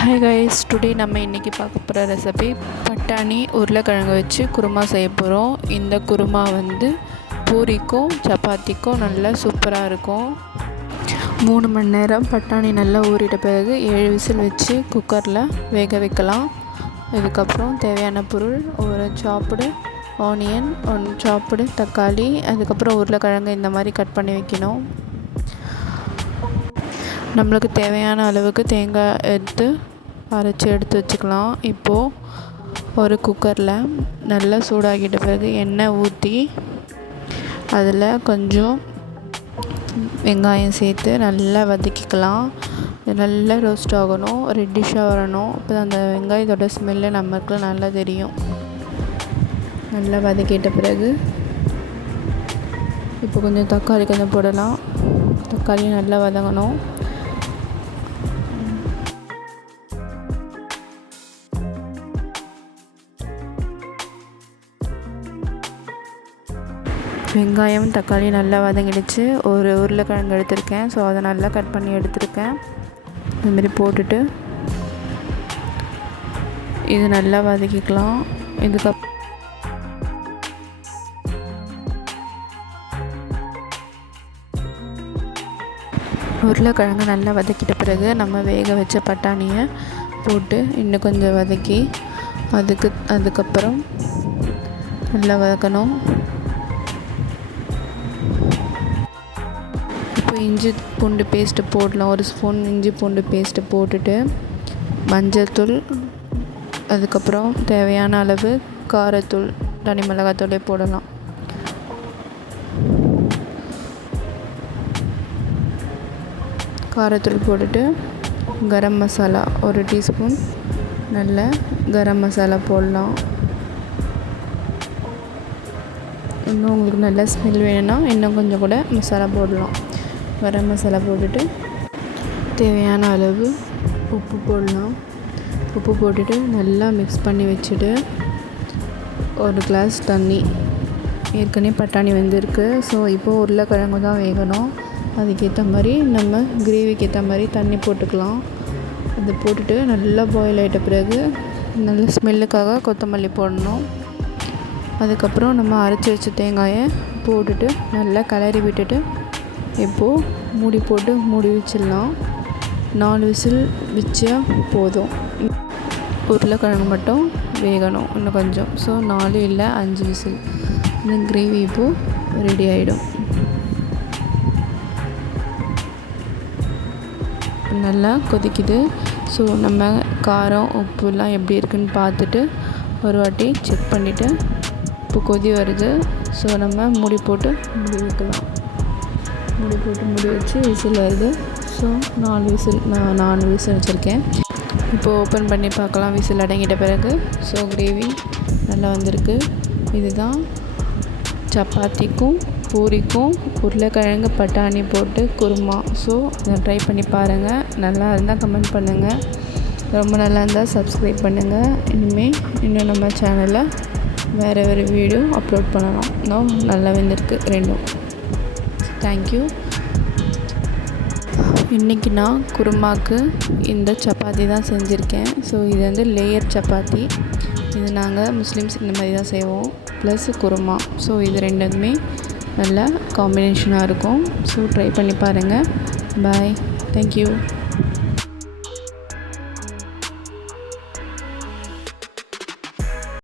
Hi guys, today நம்ம இன்றைக்கி பார்க்க போகிற ரெசிபி பட்டாணி உருளைக்கிழங்கு வச்சு குருமா செய்ய போகிறோம். இந்த குருமா பூரிக்கும் சப்பாத்திக்கும் நல்லா சூப்பராக இருக்கும். 3 மணி நேரம் பட்டாணி நல்லா ஊறிட்ட பிறகு 7 விசில் வச்சு குக்கரில் வேக வைக்கலாம். இதுக்கப்புறம் தேவையான பொருள்: ஒரு சாப்பிடு ஆனியன், 1 சாப்பிடு தக்காளி, அதுக்கப்புறம் உருளைக்கிழங்கு இந்த மாதிரி கட் பண்ணி வைக்கணும். நம்மளுக்கு தேவையான அளவுக்கு தேங்காய் அரைச்சி எடுத்து வச்சுக்கலாம். இப்போது ஒரு குக்கரில் நல்லா சூடாகிட்ட பிறகு எண்ணெய் ஊற்றி அதில் கொஞ்சம் வெங்காயம் சேர்த்து நல்லா வதக்கிக்கலாம். நல்லா ரோஸ்ட் ஆகணும், ரெட்டிஷாக வரணும். அப்போ அந்த வெங்காயத்தோட ஸ்மெல்லு நமக்கு நல்லா தெரியும். நல்லா வதக்கிட்ட பிறகு இப்போ கொஞ்சம் தக்காளி போடலாம். தக்காளி நல்லா வதங்கணும். வெங்காயம் தக்காளி நல்லா வதங்கிடுச்சு. ஒரு உருளைக்கிழங்கு எடுத்திருக்கேன், ஸோ அதை நல்லா கட் பண்ணி எடுத்திருக்கேன். இதுமாரி போட்டுட்டு இது நல்லா வதக்கிக்கலாம். உருளைக்கிழங்கு நல்லா வதக்கிட்ட பிறகு நம்ம வேக வச்ச பட்டாணியை போட்டு இன்னும் கொஞ்சம் வதக்கி அதுக்கப்புறம் நல்லா வதக்கணும். இப்போ இஞ்சி பூண்டு பேஸ்ட்டு போடலாம். 1 ஸ்பூன் இஞ்சி பூண்டு பேஸ்ட்டு போட்டுட்டு மஞ்சள்தூள், அதுக்கப்புறம் தேவையான அளவு காரத்தூள், தனி மிளகாத்தூளே போடலாம். காரத்தூள் போட்டுட்டு கரம் மசாலா 1 டீஸ்பூன் நல்ல கரம் மசாலா போடலாம். இன்னும் உங்களுக்கு நல்ல ஸ்மெல் வேணும்னா இன்னும் கொஞ்சம் கூட மசாலா போடலாம். கரம் மசாலா போட்டுட்டு தேவையான அளவு உப்பு போடலாம். உப்பு போட்டுட்டு நல்லா மிக்ஸ் பண்ணி வச்சுட்டு 1 கிளாஸ் தண்ணி, ஏற்கனவே பட்டாணி வெந்திருக்கு, ஸோ இப்போது உருளைக்கிழங்கு தான் வேகணும். அதுக்கேற்ற மாதிரி நம்ம கிரேவிக்கு ஏற்ற மாதிரி தண்ணி போட்டுக்கலாம். அதை போட்டுட்டு நல்லா பாயில் ஆகிட்ட பிறகு நல்ல ஸ்மெல்லுக்காக கொத்தமல்லி போடணும். அதுக்கப்புறம் நம்ம அரைச்சி வச்ச தேங்காயை போட்டுட்டு நல்லா கிளறி விட்டுட்டு இப்போது மூடி போட்டு மூடி வச்சிடலாம். 4 விசில் வச்சா போதும். உருளைக்கிழங்கு மட்டும் வேகணும் இன்னும் கொஞ்சம், ஸோ 4 இல்லை 5 விசில். இந்த கிரேவி இப்போது ரெடி ஆகிடும். நல்லா கொதிக்குது. ஸோ நம்ம காரம் உப்புலாம் எப்படி இருக்குன்னு பார்த்துட்டு ஒரு வாட்டி செக் பண்ணிவிட்டு இப்போ கொதி வருது. ஸோ நம்ம மூடி போட்டு மூடி வைக்கலாம். மூடி போட்டு மூடி வச்சு விசில் வருது. ஸோ 4 விசில், நான் 4 விசில் வச்சுருக்கேன். இப்போது ஓப்பன் பண்ணி பார்க்கலாம் விசில் அடங்கிட்ட பிறகு. ஸோ கிரேவி நல்லா வந்திருக்கு. இதுதான் சப்பாத்திக்கும் பூரிக்கும் உருளைக்கிழங்கு பட்டாணி போட்டு குருமா. ஸோ இதை ட்ரை பண்ணி பாருங்கள். நல்லா இருந்தால் கமெண்ட் பண்ணுங்கள். ரொம்ப நல்லா இருந்தால் சப்ஸ்கிரைப் பண்ணுங்கள். இன்னும் நம்ம சேனலில் வேறு வீடியோ அப்லோட் பண்ணலாம். நல்லா வந்திருக்கு ரெண்டும். தேங்க்யூ. இன்றைக்கி நான் குருமாவுக்கு இந்த சப்பாத்தி தான் செஞ்சுருக்கேன். ஸோ இது லேயர் சப்பாத்தி. இது நாங்கள் முஸ்லீம்ஸ் இந்த மாதிரி தான் செய்வோம். ப்ளஸ் குருமா. ஸோ இது ரெண்டுமே நல்ல காம்பினேஷனாக இருக்கும். ஸோ ட்ரை பண்ணி பாருங்கள். பாய். தேங்க்யூ.